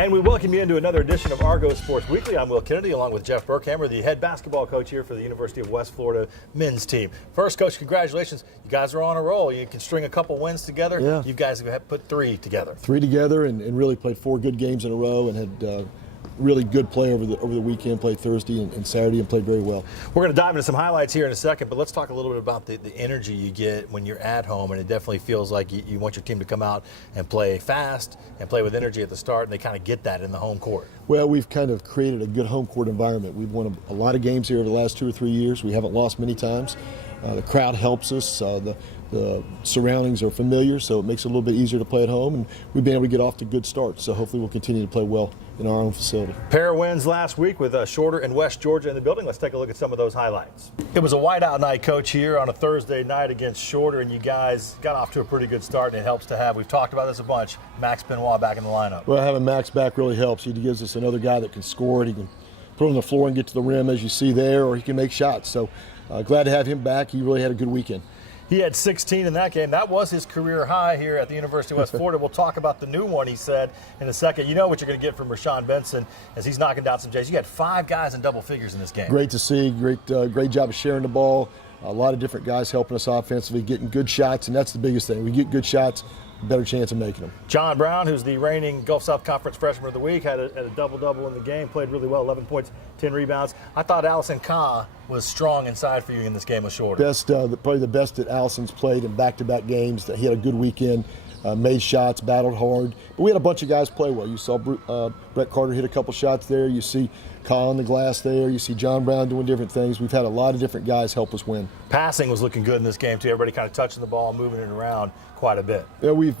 And we welcome you into another edition of Argo Sports Weekly. I'm Will Kennedy, along with Jeff Burkhammer, the head basketball coach here for the University of West Florida men's team. First, Coach, congratulations. You guys are on a roll. You can string a couple wins together. Yeah. You guys have put three together. Three together and really played 4 good games in a row and had really good play over the weekend, played Thursday and Saturday and played very well. We're going to dive into some highlights here in a second, but let's talk a little bit about the energy you get when you're at home, and it definitely feels like you want your team to come out and play fast and play with energy at the start, and they kind of get that in the home court. Well, we've kind of created a good home court environment. We've won a lot of games here over the last 2 or 3 years. We haven't lost many times. The crowd helps us. The surroundings are familiar, so it makes it a little bit easier to play at home, and we've been able to get off to good starts. So hopefully we'll continue to play well in our own facility. Pair of wins last week with Shorter and West Georgia in the building. Let's take a look at some of those highlights. It was a whiteout night, Coach, here on a Thursday night against Shorter, and you guys got off to a pretty good start, and it helps to have, we've talked about this a bunch, Max Benoit back in the lineup. Well, having Max back really helps. He gives us another guy that can score, and he can put on the floor and get to the rim, as you see there, or he can make shots. So glad to have him back. He really had a good weekend. He had 16 in that game. That was his career high here at the University of West Florida. We'll talk about the new one, he said, in a second. You know what you're going to get from Rashawn Benson as he's knocking down some J's. You had 5 guys in double figures in this game. Great to see. Great job of sharing the ball. A lot of different guys helping us offensively, getting good shots, and that's the biggest thing. We get good shots, better chance of making them. John Brown, who's the reigning Gulf South Conference Freshman of the Week, had a double-double in the game, played really well, 11 points, 10 rebounds. I thought Allison Kah was strong inside for you in this game with Shorter. Probably the best that Allison's played in back-to-back games. He had a good weekend, made shots, battled hard. But we had a bunch of guys play well. You saw Brett Carter hit a couple shots there. You see Kah on the glass there. You see John Brown doing different things. We've had a lot of different guys help us win. Passing was looking good in this game, too. Everybody kind of touching the ball, moving it around quite a bit. Yeah, we've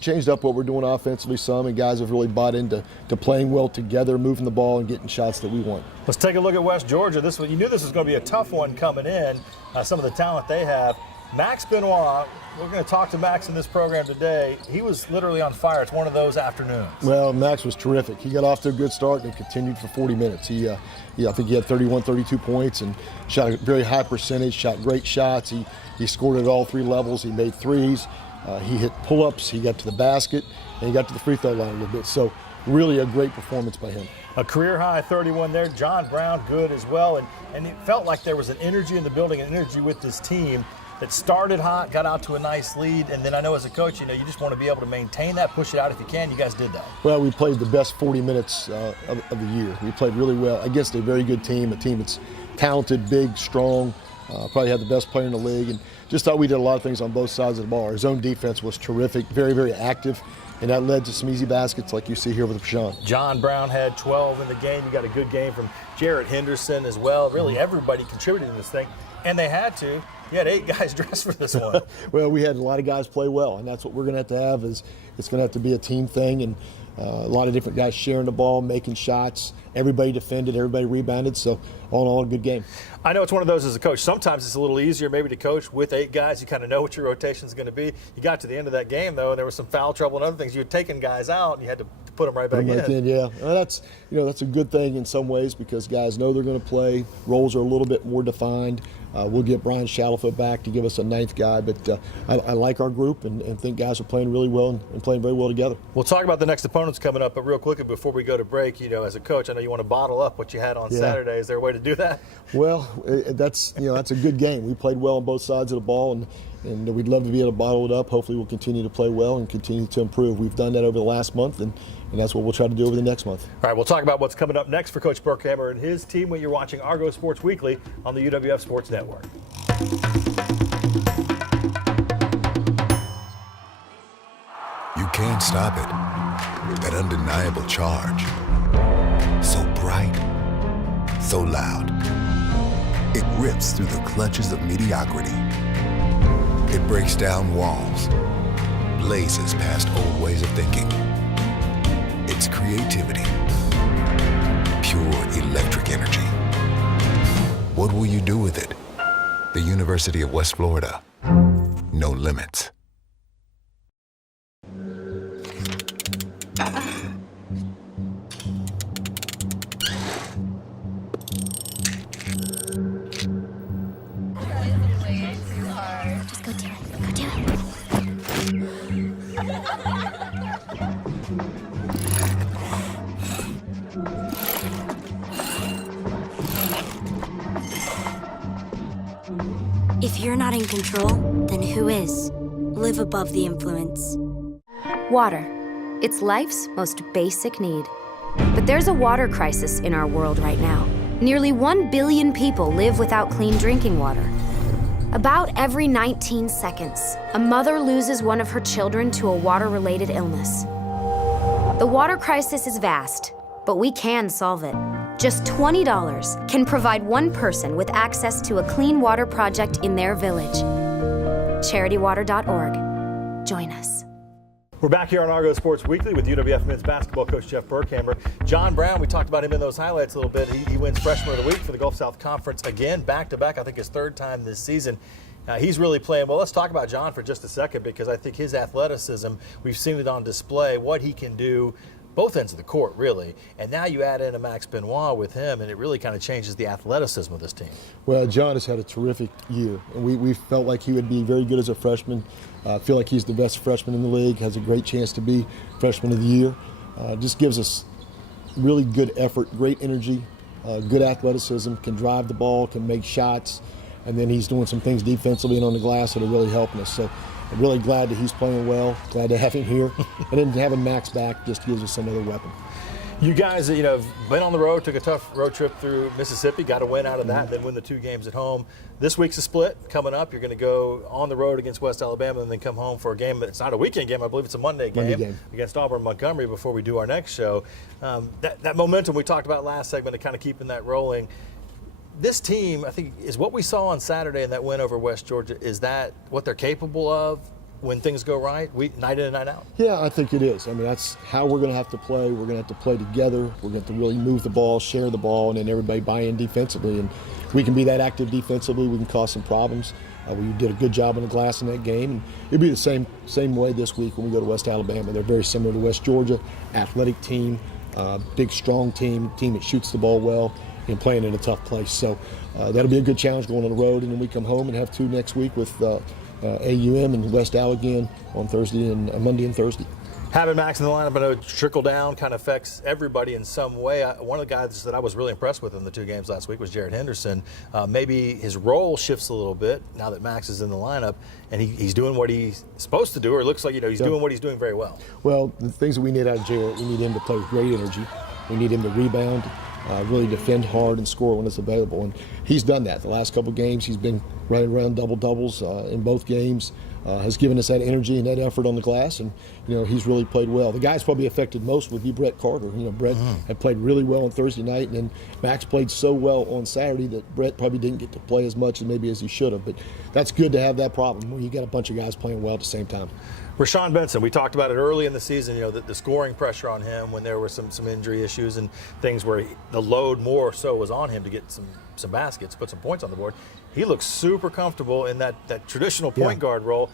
changed up what we're doing offensively some, and guys have really bought into playing well together, moving the ball and getting shots that we want. Let's take a look at West Georgia. You knew this was going to be a tough one coming in, some of the talent they have. Max Benoit, we're going to talk to Max in this program today. He was literally on fire. It's one of those afternoons. Well, Max was terrific. He got off to a good start and continued for 40 minutes. I think he had 31, 32 points and shot a very high percentage, shot great shots. He scored at all 3 levels. He made threes. He hit pull-ups. He got to the basket, and he got to the free throw line a little bit. So really a great performance by him. A career-high 31 there. John Brown, good as well. And it felt like there was an energy in the building, an energy with this team that started hot, got out to a nice lead, and then I know as a coach, you just want to be able to maintain that, push it out if you can. You guys did that. Well, we played the best 40 minutes of the year. We played really well against a very good team, a team that's talented, big, strong, probably had the best player in the league, and just thought we did a lot of things on both sides of the ball. Our zone defense was terrific, very, very active, and that led to some easy baskets like you see here with Rashawn. John Brown had 12 in the game. You got a good game from Jarrett Henderson as well. Really, everybody contributed in this thing, and they had to. You had 8 guys dressed for this one. Well, we had a lot of guys play well, and that's what we're going to have is it's going to have to be a team thing, and a lot of different guys sharing the ball, making shots. Everybody defended, everybody rebounded, so all in all, a good game. I know it's one of those as a coach. Sometimes it's a little easier maybe to coach with 8 guys. You kind of know what your rotation is going to be. You got to the end of that game, though, and there was some foul trouble and other things. You had taken guys out, and you had to put them right back in. Yeah, well, that's a good thing in some ways because guys know they're going to play. Roles are a little bit more defined. We'll get Brian Shallowfoot back to give us a 9th guy, but I like our group and think guys are playing really well and playing very well together. We'll talk about the next opponents coming up, but real quickly before we go to break, as a coach, I know you want to bottle up what you had on Saturday. Is there a way to do that? Well, that's a good game. We played well on both sides of the ball, and we'd love to be able to bottle it up. Hopefully we'll continue to play well and continue to improve. We've done that over the last month, and that's what we'll try to do over the next month. All right, we'll talk about what's coming up next for Coach Burkhammer and his team when you're watching Argo Sports Weekly on the UWF Sports Network. You can't stop it. That undeniable charge. So bright, so loud. It rips through the clutches of mediocrity. It breaks down walls, blazes past old ways of thinking. It's creativity, pure electric energy. What will you do with it? The University of West Florida, no limits. Just go do it. Go do it. If you're not in control, then who is? Live above the influence. Water. It's life's most basic need. But there's a water crisis in our world right now. Nearly 1 billion people live without clean drinking water. About every 19 seconds, a mother loses one of her children to a water-related illness. The water crisis is vast, but we can solve it. Just $20 can provide one person with access to a clean water project in their village. CharityWater.org. Join us. We're back here on Argo Sports Weekly with UWF men's basketball coach Jeff Burkhammer. John Brown, we talked about him in those highlights a little bit. He wins Freshman of the Week for the Gulf South Conference again, back-to-back. I think his third time this season. He's really playing well. Let's talk about John for just a second, because I think his athleticism, we've seen it on display, what he can do both ends of the court, really. And now you add in a Max Benoit with him, and it really kind of changes the athleticism of this team. Well, John has had a terrific year, and we felt like he would be very good as a freshman. I feel like he's the best freshman in the league, has a great chance to be freshman of the year. Just gives us really good effort, great energy, good athleticism, can drive the ball, can make shots, and then he's doing some things defensively and on the glass that are really helping us. So I'm really glad that he's playing well, glad to have him here. And then having Max back just gives us another weapon. You guys, have been on the road, took a tough road trip through Mississippi, got a win out of that, and then win the 2 games at home. This week's a split coming up. You're going to go on the road against West Alabama and then come home for a game. It's not a weekend game. I believe it's a Monday game against Auburn Montgomery before we do our next show. That momentum we talked about last segment of kind of keeping that rolling. This team, I think, is what we saw on Saturday in that win over West Georgia. Is that what they're capable of when things go right, night in and night out? Yeah, I think it is. I mean, that's how we're going to have to play. We're going to have to play together. We're going to have to really move the ball, share the ball, and then everybody buy in defensively. And we can be that active defensively. We can cause some problems. We did a good job on the glass in that game. And it'll be the same way this week when we go to West Alabama. They're very similar to West Georgia, athletic team, big, strong team that shoots the ball well and playing in a tough place. So that'll be a good challenge going on the road. And then we come home and have 2 next week with AUM and West Al again on Thursday and Monday and Thursday. Having Max in the lineup, I know trickle down kind of affects everybody in some way. One of the guys that I was really impressed with in the 2 games last week was Jared Henderson. Maybe his role shifts a little bit now that Max is in the lineup, and he's doing what he's supposed to do, or it looks like he's doing what he's doing very well. Well, the things that we need out of Jared, we need him to play with great energy. We need him to rebound, really defend hard and score when it's available. And he's done that. The last couple games, he's been running around double-doubles in both games, has given us that energy and that effort on the glass, and he's really played well. The guy's probably affected most would be Brett Carter. Brett had played really well on Thursday night, and then Max played so well on Saturday that Brett probably didn't get to play as much as he should have. But that's good to have that problem when you got a bunch of guys playing well at the same time. Rashawn Benson, we talked about it early in the season, the scoring pressure on him when there were some injury issues and things where the load more so was on him to get some baskets, put some points on the board. He looks super comfortable in that traditional point guard role.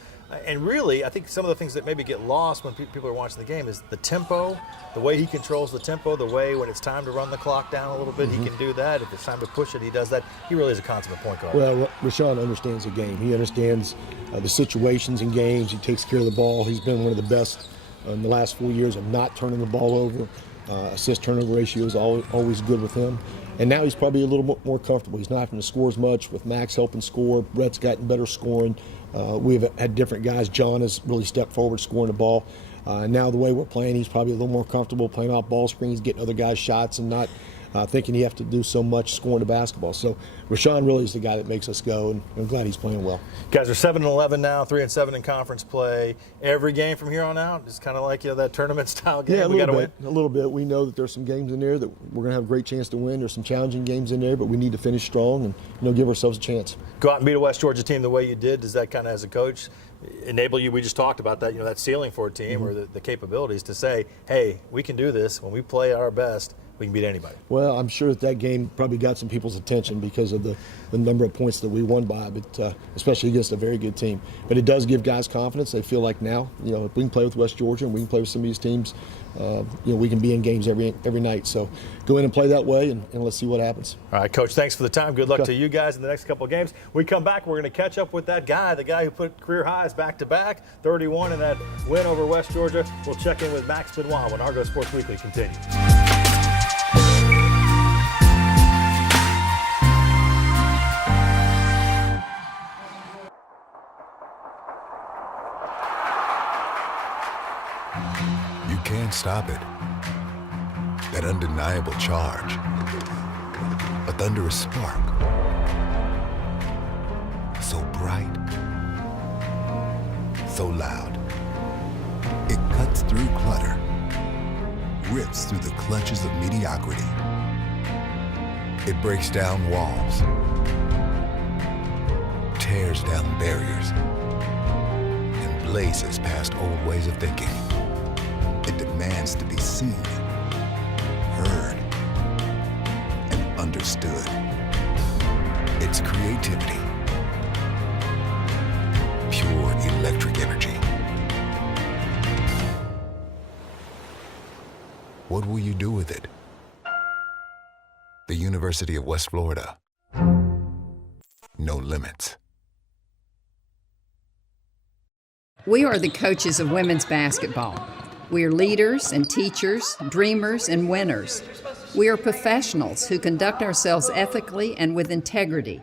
And really, I think some of the things that maybe get lost when people are watching the game is the tempo, the way he controls the tempo, the way when it's time to run the clock down a little bit, he can do that. If it's time to push it, he does that. He really is a consummate point guard. Well, Rashawn understands the game. He understands the situations in games. He takes care of the ball. He's been one of the best in the last 4 years of not turning the ball over. Assist-turnover ratio is always good with him. And now he's probably a little more comfortable. He's not having to score as much with Max helping score. Brett's gotten better scoring. We've had different guys. John has really stepped forward scoring the ball. Now the way we're playing, he's probably a little more comfortable playing off ball screens, getting other guys shots, and not thinking you have to do so much scoring the basketball. So Rashawn really is the guy that makes us go, and I'm glad he's playing well. Guys are 7-11 now, 3-7 in conference play. Every game from here on out is kind of like that tournament-style game. Yeah, we got to win. A little bit. We know that there's some games in there that we're going to have a great chance to win. There's some challenging games in there, but we need to finish strong and give ourselves a chance. Go out and beat a West Georgia team the way you did. Does that kind of, as a coach, enable you? We just talked about that. That ceiling for a team or the capabilities to say, hey, we can do this. When we play our best, we can beat anybody. Well, I'm sure that game probably got some people's attention because of the number of points that we won by, but especially against a very good team. But it does give guys confidence. They feel like now, if we can play with West Georgia and we can play with some of these teams, we can be in games every night. So go in and play that way, and let's see what happens. All right, Coach, thanks for the time. Good luck to you guys in the next couple of games. We come back, we're going to catch up with that guy, the guy who put career highs back-to-back, 31 in that win over West Georgia. We'll check in with Max Benoit when Argo Sports Weekly continues. stop it. That undeniable charge. But under a spark. So bright. So loud. It cuts through clutter. Rips through the clutches of mediocrity. It breaks down walls. Tears down barriers. And blazes past old ways of thinking. It demands to be seen, heard, and understood. It's creativity. Pure electric energy. What will you do with it? The University of West Florida. No limits. We are the coaches of women's basketball. We are leaders and teachers, dreamers and winners. We are professionals who conduct ourselves ethically and with integrity.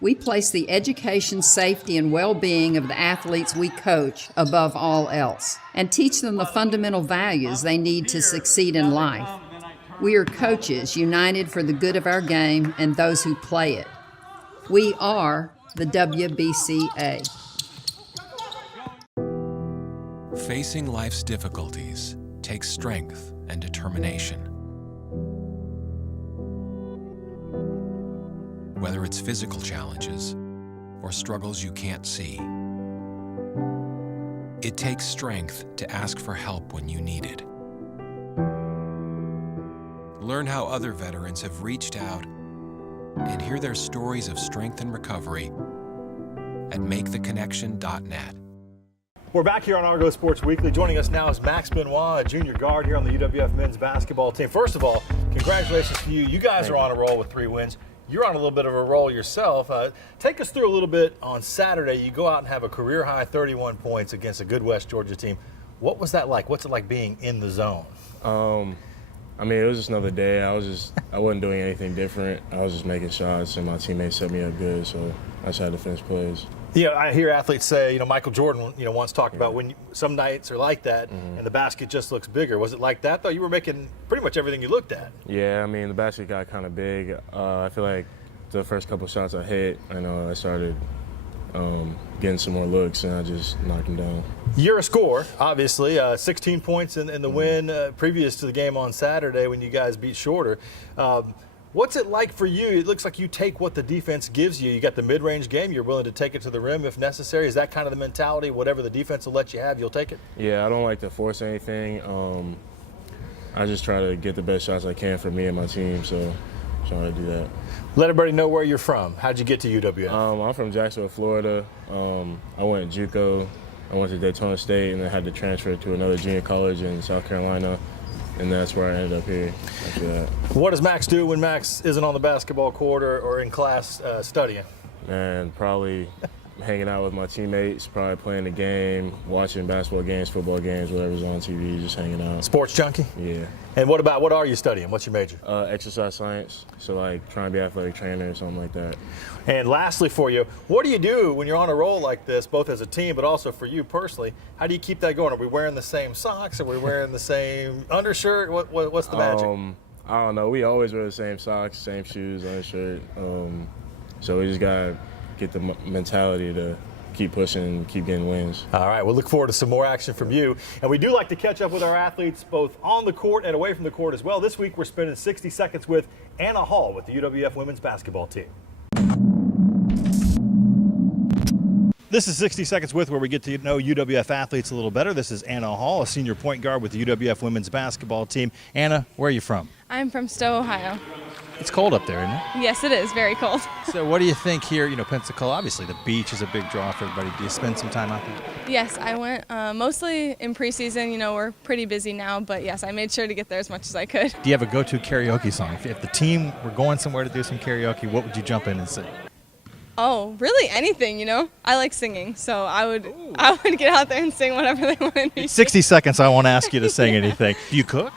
We place the education, safety, and well-being of the athletes we coach above all else and teach them the fundamental values they need to succeed in life. We are coaches united for the good of our game and those who play it. We are the WBCA. Facing life's difficulties takes strength and determination. Whether it's physical challenges or struggles you can't see, it takes strength to ask for help when you need it. Learn how other veterans have reached out and hear their stories of strength and recovery at maketheconnection.net. We're back here on Argo Sports Weekly. Joining us now is Max Benoit, a junior guard here on the UWF men's basketball team. First of all, congratulations to you. You guys are on a roll with 3 wins. You're on a little bit of a roll yourself. Take us through a little bit on Saturday. You go out and have a career-high 31 points against a good West Georgia team. What was that like? What's it like being in the zone? I mean, it was just another day. I wasn't doing anything different. I was just making shots, and my teammates set me up good, so I just had to finish plays. Yeah, I hear athletes say, Michael Jordan, once talked about when some nights are like that and the basket just looks bigger. Was it like that, though? You were making pretty much everything you looked at. Yeah, I mean, the basket got kind of big. I feel like the first couple shots I hit, I started getting some more looks, and I just knocked them down. You're a scorer, obviously. 16 points in the win previous to the game on Saturday when you guys beat Shorter. What's it like for you? It looks like you take what the defense gives you. You got the mid-range game. You're willing to take it to the rim if necessary. Is that kind of the mentality? Whatever the defense will let you have, you'll take it? Yeah, I don't like to force anything. I just try to get the best shots I can for me and my team, so I'm trying to do that. Let everybody know where you're from. How'd you get to UWF? I'm from Jacksonville, Florida. I went JUCO. I went to Daytona State and then had to transfer to another junior college in South Carolina. And that's where I ended up here after that. What does Max do when Max isn't on the basketball court or in class studying? Man, probably hanging out with my teammates, probably playing the game, watching basketball games, football games, whatever's on TV, just hanging out. Sports junkie? Yeah. And what are you studying? What's your major? Exercise science, so like trying to be an athletic trainer or something like that. And lastly for you, what do you do when you're on a roll like this, both as a team but also for you personally? How do you keep that going? Are we wearing the same socks? Are we wearing the same undershirt? What's the magic? I don't know. We always wear the same socks, same shoes, undershirt. So we just got to get the mentality to keep pushing, keep getting wins. All right, we'll look forward to some more action from you. And we do like to catch up with our athletes both on the court and away from the court as well. This week we're spending 60 seconds with Anna Hall with the UWF women's basketball team. This is 60 Seconds With, where we get to know UWF athletes a little better. This is Anna Hall, a senior point guard with the UWF women's basketball team. Anna, where are you from? I'm from Stowe, Ohio. It's cold up there, isn't it? Yes, it is. Very cold. So what do you think here? Pensacola, obviously the beach is a big draw for everybody. Do you spend some time out there? Yes, I went mostly in preseason. We're pretty busy now, but yes, I made sure to get there as much as I could. Do you have a go-to karaoke song? If the team were going somewhere to do some karaoke, what would you jump in and sing? Oh, really anything, I like singing, so I would get out there and sing whatever they wanted me to. 60 seconds, I won't ask you to sing anything. Do you cook?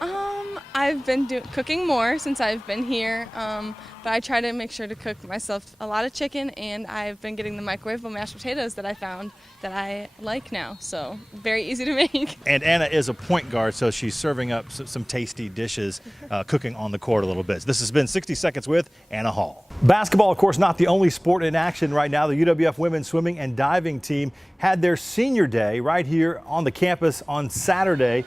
I I've been cooking more since I've been here, but I try to make sure to cook myself a lot of chicken, and I've been getting the microwavable mashed potatoes that I found that I like now, so very easy to make. And Anna is a point guard, so she's serving up some tasty dishes, cooking on the court a little bit. This has been 60 Seconds with Anna Hall. Basketball, of course, not the only sport in action right now. The UWF women's swimming and diving team had their senior day right here on the campus on Saturday.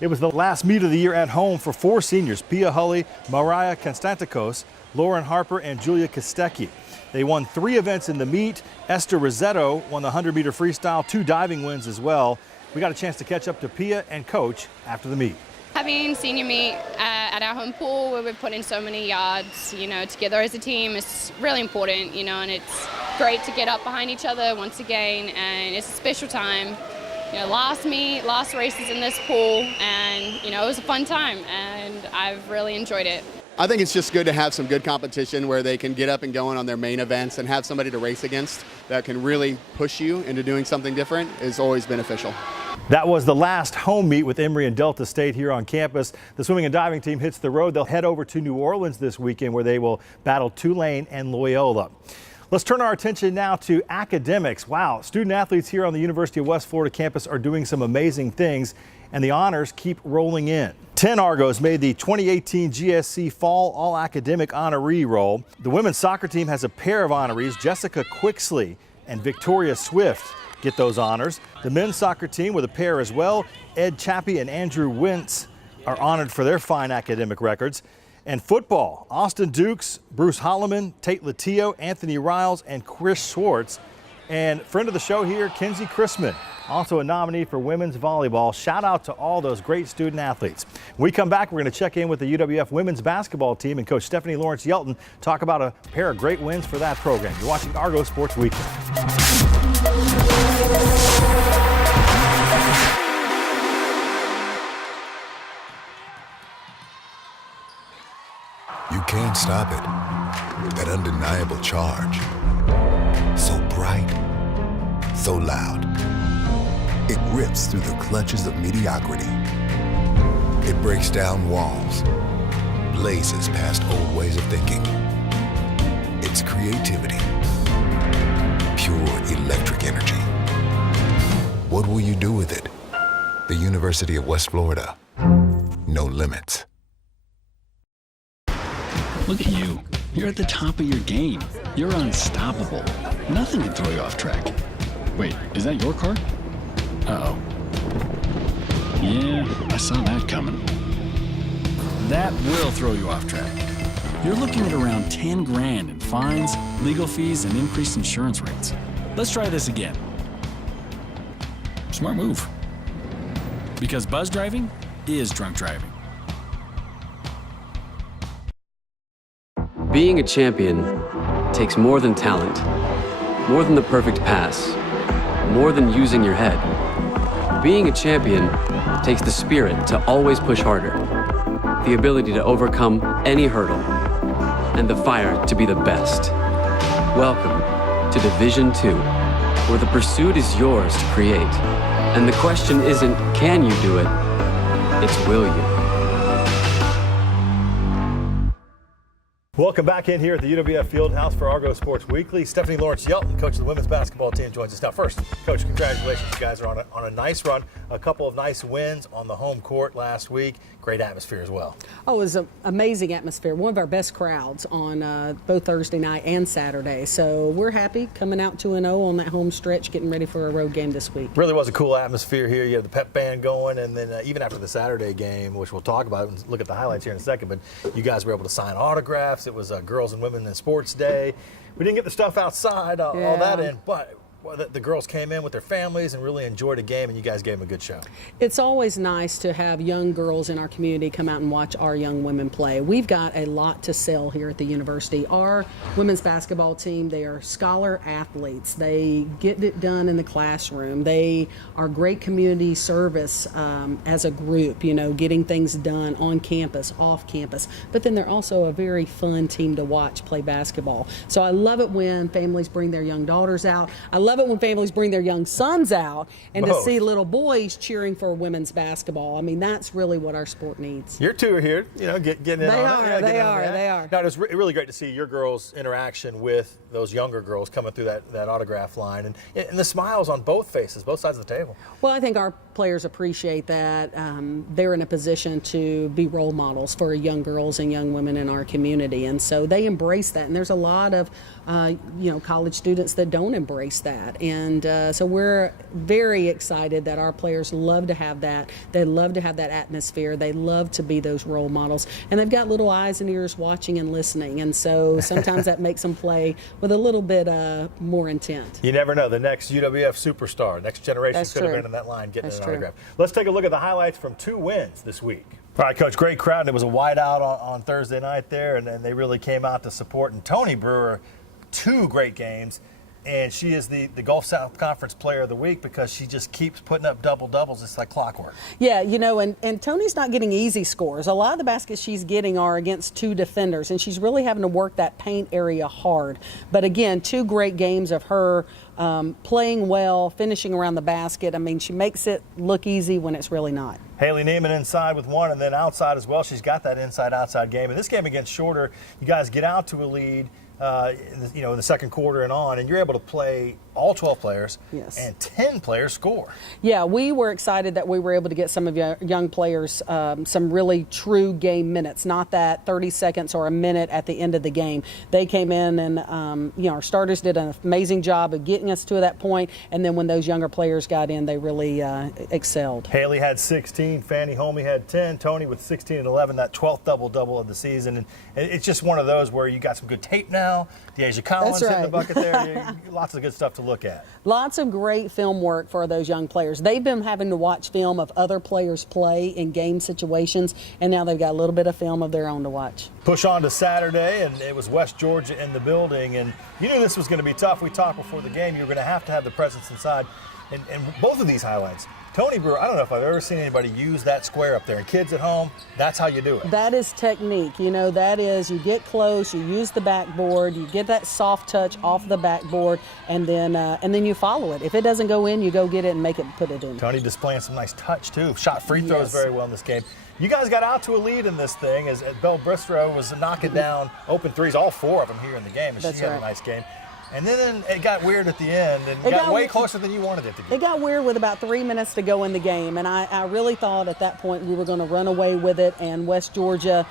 It was the last meet of the year at home for 4 seniors: Pia Hulley, Mariah Konstantikos, Lauren Harper, and Julia Kostecki. They won 3 events in the meet. Esther Rosetto won the 100-meter freestyle, 2 diving wins as well. We got a chance to catch up to Pia and Coach after the meet. Having senior meet at our home pool where we've put in so many yards, together as a team is really important, and it's great to get up behind each other once again, and it's a special time. Last meet, last races in this pool, and, it was a fun time, and I've really enjoyed it. I think it's just good to have some good competition where they can get up and going on their main events and have somebody to race against that can really push you into doing something different is always beneficial. That was the last home meet with Emory and Delta State here on campus. The swimming and diving team hits the road. They'll head over to New Orleans this weekend where they will battle Tulane and Loyola. Let's turn our attention now to academics. Wow, student athletes here on the University of West Florida campus are doing some amazing things, and the honors keep rolling in. 10 Argos made the 2018 GSC Fall All-Academic Honoree roll. The women's soccer team has a pair of honorees. Jessica Quixley and Victoria Swift get those honors. The men's soccer team with a pair as well. Ed Chappie and Andrew Wentz are honored for their fine academic records. And football, Austin Dukes, Bruce Holloman, Tate Latillo, Anthony Riles, and Chris Schwartz. And friend of the show here, Kenzie Chrisman, also a nominee for women's volleyball. Shout out to all those great student athletes. When we come back, we're going to check in with the UWF women's basketball team and Coach Stephanie Lawrence Yelton talk about a pair of great wins for that program. You're watching Argo Sports Weekly. You can't stop it. That undeniable charge. So bright, so loud. It rips through the clutches of mediocrity. It breaks down walls, blazes past old ways of thinking. It's creativity, pure electric energy. What will you do with it? The University of West Florida. No limits. Look at you. You're at the top of your game. You're unstoppable. Nothing can throw you off track. Wait, is that your car? Uh-oh. Yeah, I saw that coming. That will throw you off track. You're looking at around 10 grand in fines, legal fees, and increased insurance rates. Let's try this again. Smart move. Because buzz driving is drunk driving. Being a champion takes more than talent, more than the perfect pass, more than using your head. Being a champion takes the spirit to always push harder, the ability to overcome any hurdle, and the fire to be the best. Welcome to Division II, where the pursuit is yours to create. And the question isn't, can you do it? It's, will you? Welcome back in here at the UWF Fieldhouse for Argo Sports Weekly. Stephanie Lawrence Yelton, coach of the women's basketball team, joins us now. First, Coach, congratulations. You guys are on a nice run. A couple of nice wins on the home court last week. Great atmosphere as well. Oh, it was an amazing atmosphere. One of our best crowds on both Thursday night and Saturday. So we're happy coming out 2-0 on that home stretch, getting ready for a road game this week. Really was a cool atmosphere here. You had the pep band going, and then even after the Saturday game, which we'll talk about and look at the highlights here in a second, but you guys were able to sign autographs. It was a Girls and Women in Sports Day. We didn't get the stuff outside, all that in, but the girls came in with their families and really enjoyed a game, and you guys gave them a good show. It's always nice to have young girls in our community come out and watch our young women play. We've got a lot to sell here at the university. Our women's basketball team, they are scholar athletes. They get it done in the classroom. They are great community service as a group, getting things done on campus, off campus. But then they're also a very fun team to watch play basketball. So I love it when families bring their young daughters out. I love love it when families bring their young sons out and to Both. see little boys cheering for women's basketball. I mean, that's really what our sport needs. Your two are here, you know, getting in They on are, it. Yeah, they getting in on are, that. they are. No, it's really great to see your girls' interaction with those younger girls coming through that autograph line, and the smiles on both faces, both sides of the table. Well, I think our players appreciate that. They're in a position to be role models for young girls and young women in our community, and so they embrace that. And there's a lot of college students that don't embrace that, and so we're very excited that our players love to have that. They love to have that atmosphere. They love to be those role models, and they've got little eyes and ears watching and listening, and so sometimes that makes them play with a little bit more intent. You never know. The next UWF superstar, next generation That's could have true. been in that line getting That's an true. autograph. Let's take a look at the highlights from 2 wins this week. All right, Coach, great crowd. It was a whiteout on Thursday night there, and they really came out to support. And Tony Brewer, 2 great games, and she is the Gulf South Conference Player of the Week because she just keeps putting up double-doubles. It's like clockwork. Yeah, and Tony's not getting easy scores. A lot of the baskets she's getting are against 2 defenders, and she's really having to work that paint area hard. But again, 2 great games of her playing well, finishing around the basket. I mean, she makes it look easy when it's really not. Haley Neiman inside with 1, and then outside as well. She's got that inside-outside game. In this game against Shorter, you guys get out to a lead, in the second quarter and on, and you're able to play all 12 players, yes, and 10 players score. Yeah, we were excited that we were able to get some of young players some really true game minutes, not that 30 seconds or a minute at the end of the game. They came in and, our starters did an amazing job of getting us to that point, and then when those younger players got in, they really excelled. Haley had 16, Fannie Homey had 10, Tony with 16 and 11, that 12th double-double of the season. And it's just one of those where you got some good tape now. Deasia Collins That's right. in the bucket there. Lots of good stuff to look at. Lots of great film work for those young players. They've been having to watch film of other players play in game situations, and now they've got a little bit of film of their own to watch. Push on to Saturday, and it was West Georgia in the building, and you knew this was going to be tough. We talked before the game. You were going to have the presence inside. And both of these highlights, Tony Brewer, I don't know if I've ever seen anybody use that square up there. And kids at home, that's how you do it. That is technique. That is, you get close, you use the backboard, you get that soft touch off the backboard, and then you follow it. If it doesn't go in, you go get it and put it in. Tony displaying some nice touch, too. Shot free throws very well in this game. You guys got out to a lead in this thing as Belle Bristro was knocking down open threes, all 4 of them here in the game, and That's she had right. a nice game. And then it got weird at the end, and it got way closer than you wanted it to get. It got weird with about 3 minutes to go in the game, and I really thought at that point we were going to run away with it, and West Georgia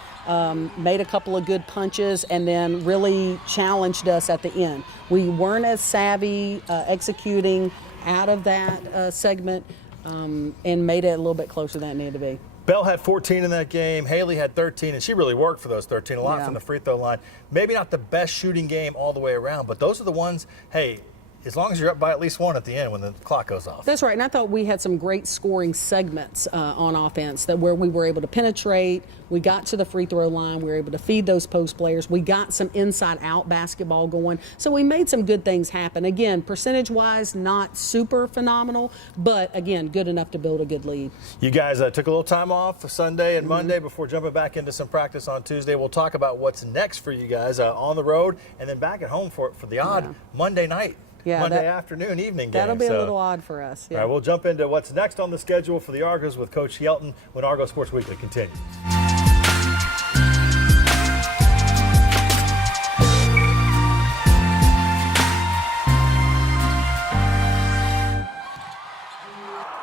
made a couple of good punches and then really challenged us at the end. We weren't as savvy executing out of that segment and made it a little bit closer than it needed to be. Belle had 14 in that game. Haley had 13, and she really worked for those 13, a lot from the free throw line. Maybe not the best shooting game all the way around, but those are the ones, hey, as long as you're up by at least 1 at the end when the clock goes off. That's right, and I thought we had some great scoring segments on offense where we were able to penetrate, we got to the free throw line, we were able to feed those post players, we got some inside-out basketball going, so we made some good things happen. Again, percentage-wise, not super phenomenal, but again, good enough to build a good lead. You guys took a little time off Sunday and Monday before jumping back into some practice on Tuesday. We'll talk about what's next for you guys on the road and then back at home for the odd Monday night. Yeah, Monday afternoon, evening game. That'll be a little odd for us. Yeah. All right, we'll jump into what's next on the schedule for the Argos with Coach Yelton when Argo Sports Weekly continues.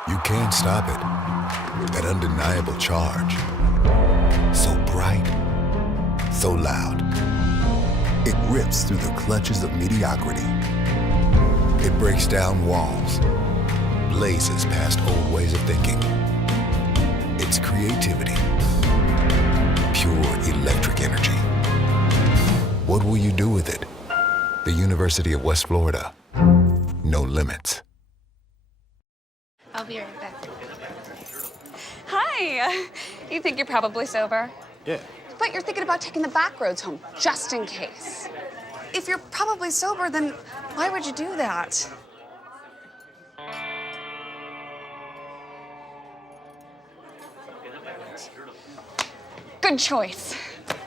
You can't stop it. That undeniable charge. So bright, so loud. It rips through the clutches of mediocrity. It breaks down walls, blazes past old ways of thinking. It's creativity, pure electric energy. What will you do with it? The University of West Florida. No limits. I'll be right back. Hi! You think you're probably sober? Yeah. But you're thinking about taking the back roads home, just in case. If you're probably sober, then why would you do that? Good choice.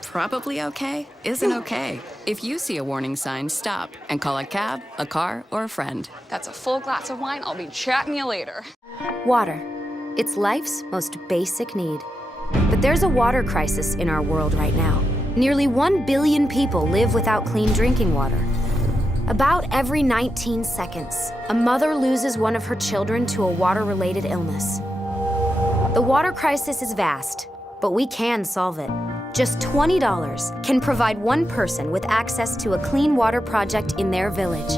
Probably okay isn't okay. If you see a warning sign, stop and call a cab, a car, or a friend. That's a full glass of wine. I'll be chatting you later. Water. It's life's most basic need. But there's a water crisis in our world right now. Nearly 1 billion people live without clean drinking water. About every 19 seconds, a mother loses one of her children to a water-related illness. The water crisis is vast, but we can solve it. Just $20 can provide one person with access to a clean water project in their village.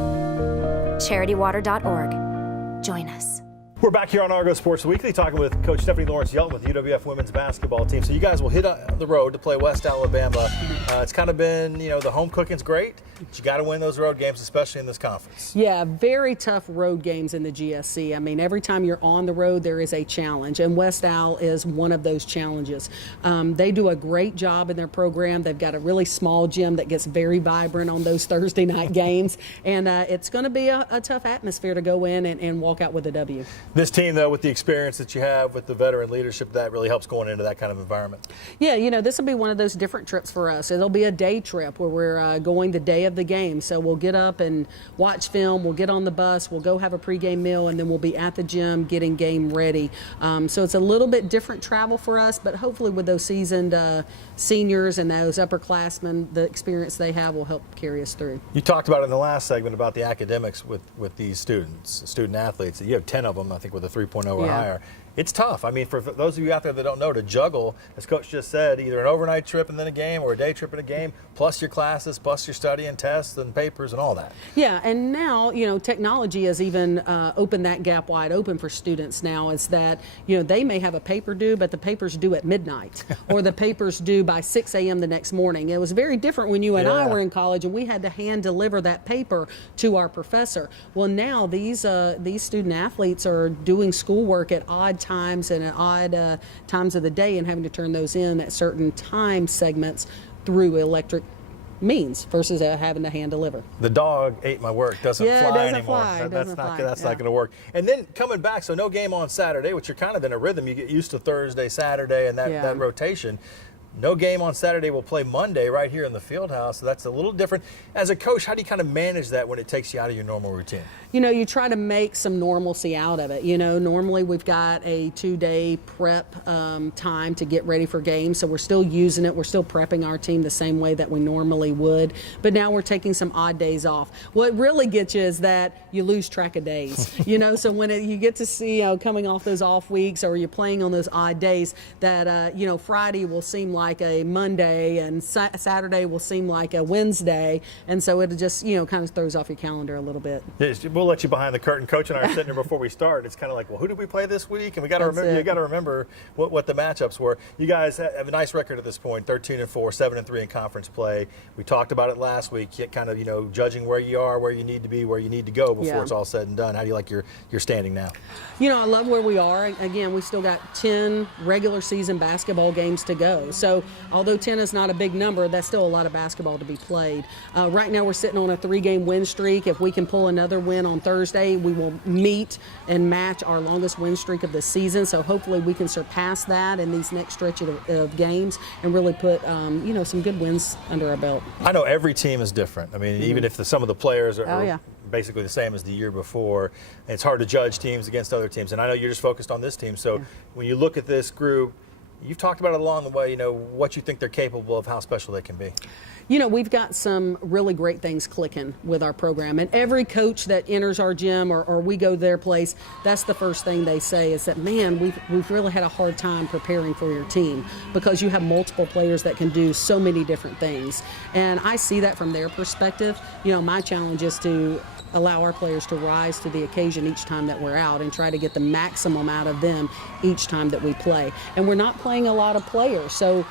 CharityWater.org. Join us. We're back here on Argo Sports Weekly talking with Coach Stephanie Lawrence-Yelton with the UWF women's basketball team. So you guys will hit the road to play West Alabama. It's kind of been, the home cooking's great, but you got to win those road games, especially in this conference. Yeah, very tough road games in the GSC. I mean, every time you're on the road, there is a challenge, and West Al is one of those challenges. They do a great job in their program. They've got a really small gym that gets very vibrant on those Thursday night games, and it's going to be a tough atmosphere to go in and walk out with a W. This team, though, with the experience that you have with the veteran leadership, that really helps going into that kind of environment. Yeah, this will be one of those different trips for us. It'll be a day trip where we're going the day of the game. So we'll get up and watch film, we'll get on the bus, we'll go have a pregame meal, and then we'll be at the gym getting game ready. So it's a little bit different travel for us, but hopefully with those seasoned seniors and those upperclassmen, the experience they have will help carry us through. You talked about in the last segment about the academics with these student athletes. You have 10 of them, I think, with a 3.0 or higher. It's tough. I mean, for those of you out there that don't know, to juggle, as Coach just said, either an overnight trip and then a game or a day trip and a game, plus your classes, plus your study and tests and papers and all that. Yeah, and now, technology has even opened that gap wide open for students now, is that, they may have a paper due, but the paper's due at midnight or the paper's due by 6 a.m. the next morning. It was very different when you and I were in college and we had to hand deliver that paper to our professor. Well, now these student athletes are doing schoolwork at odd times and at odd times of the day and having to turn those in at certain time segments through electric means versus having to hand deliver. The dog ate my work doesn't fly anymore. That's not going to work. And then coming back, so no game on Saturday, which you're kind of in a rhythm. You get used to Thursday, Saturday, and that rotation. No game on Saturday. We'll play Monday right here in the field house. So that's a little different. As a coach, how do you kind of manage that when it takes you out of your normal routine? You try to make some normalcy out of it. Normally we've got a 2-day prep time to get ready for games. So we're still using it. We're still prepping our team the same way that we normally would. But now we're taking some odd days off. What really gets you is that you lose track of days. So when you get to see, coming off those off weeks or you're playing on those odd days that, Friday will seem like a Monday and Saturday will seem like a Wednesday. And so it just, kind of throws off your calendar a little bit. We'll let you behind the curtain. Coach and I are sitting here before we start. It's kind of like, well, who did we play this week? And we got to remember. You got to remember what the matchups were. You guys have a nice record at this point: 13-4, 7-3 in conference play. We talked about it last week. Kind of, judging where you are, where you need to be, where you need to go before it's all said and done. How do you like your standing now? I love where we are. Again, we still got 10 regular season basketball games to go. So although 10 is not a big number, that's still a lot of basketball to be played. Right now, we're sitting on a 3-game win streak. If we can pull another win on Thursday, we will meet and match our longest win streak of the season. So hopefully we can surpass that in these next stretch of games and really put some good wins under our belt. I know every team is different. I mean, even if some of the players are basically the same as the year before, it's hard to judge teams against other teams. And I know you're just focused on this team. So when you look at this group, you've talked about it along the way, what you think they're capable of, how special they can be. We've got some really great things clicking with our program. And every coach that enters our gym or we go to their place, that's the first thing they say is that, man, we've really had a hard time preparing for your team because you have multiple players that can do so many different things. And I see that from their perspective. My challenge is to allow our players to rise to the occasion each time that we're out and try to get the maximum out of them each time that we play. And we're not playing a lot of players. So,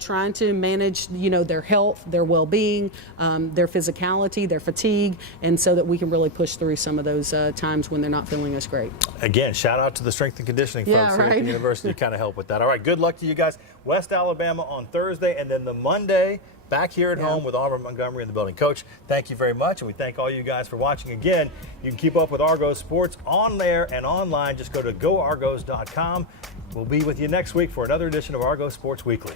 trying to manage, their health, their well-being, their physicality, their fatigue, and so that we can really push through some of those times when they're not feeling as great. Again, shout out to the strength and conditioning folks here at the university to kind of help with that. All right, good luck to you guys. West Alabama on Thursday, and then the Monday back here at home with Auburn Montgomery in the building. Coach, thank you very much, and we thank all you guys for watching. Again, you can keep up with Argo Sports on there and online. Just go to goargos.com. We'll be with you next week for another edition of Argo Sports Weekly.